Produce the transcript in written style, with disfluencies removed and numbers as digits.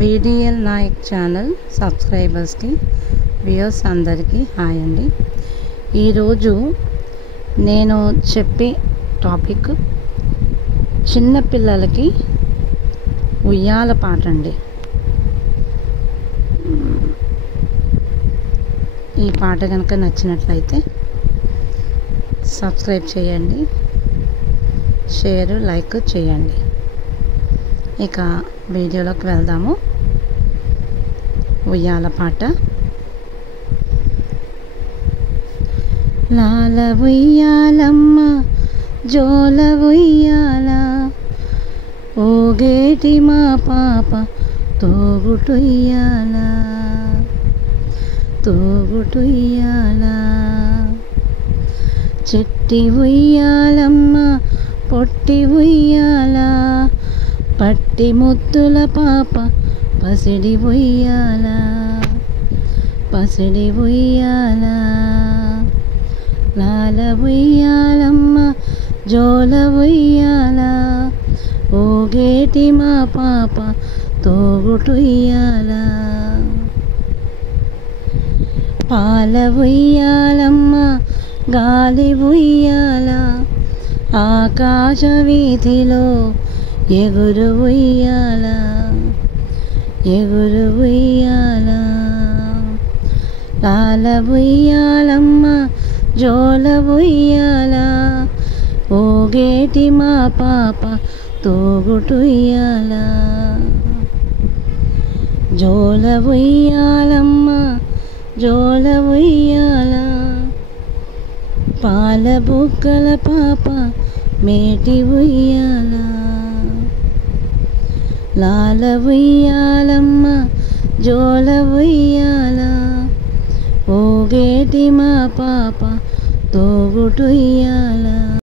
VDL Naik channel సబ్స్క్రైబర్స్కి viewers అందరికీ hi అండి. ఈరోజు నేను చెప్పే టాపిక్ చిన్నపిల్లలకి ఉయ్యాల పాట అండి. ఈ పాట కనుక నచ్చినట్లయితే సబ్స్క్రైబ్ చేయండి, షేర్ లైక్ చేయండి. ఇక వీడియోలోకి వెళ్దాము. ఉయ్యాల పాట. లాల ఉయ్యాలమ్మ జోల ఉయ్యాల, ఓగేటి మా పాప తోగుటుయ్యాల, తోగుటుయ్యాల. చెట్టి ఉయ్యాలమ్మ పొట్టి ఉయ్యాల, పట్టి ముద్దుల పాప పసిడి ఉయ్యాల, పసిడి ఉయ్యాల. లాల ఉయ్యాలమ్మ జోల ఉయ్యాల, ఓగేటి మా పాప తోగుటుయ్యాల. పాల ఉయ్యాలమ్మ గాలి ఉయ్యాల, ఆకాశ వీధిలో ఎగురు ఉయ్యాల, ఎగురు ఉయ్యాల. లాల ఉయ్యాలమ్మ జోల ఉయ్యాల, ఓగేటి మా పాప తోగుటుయ్యాల. జోల ఉయ్యాలమ్మ జోల ఉయ్యాల, పాల బుగ్గల పాప మేటి ఉయ్యాల. లాల ఉయ్యాలమ్మ జోల ఉయ్యాల, ఓగేటి మా పాప తోగుటుయ్యాల.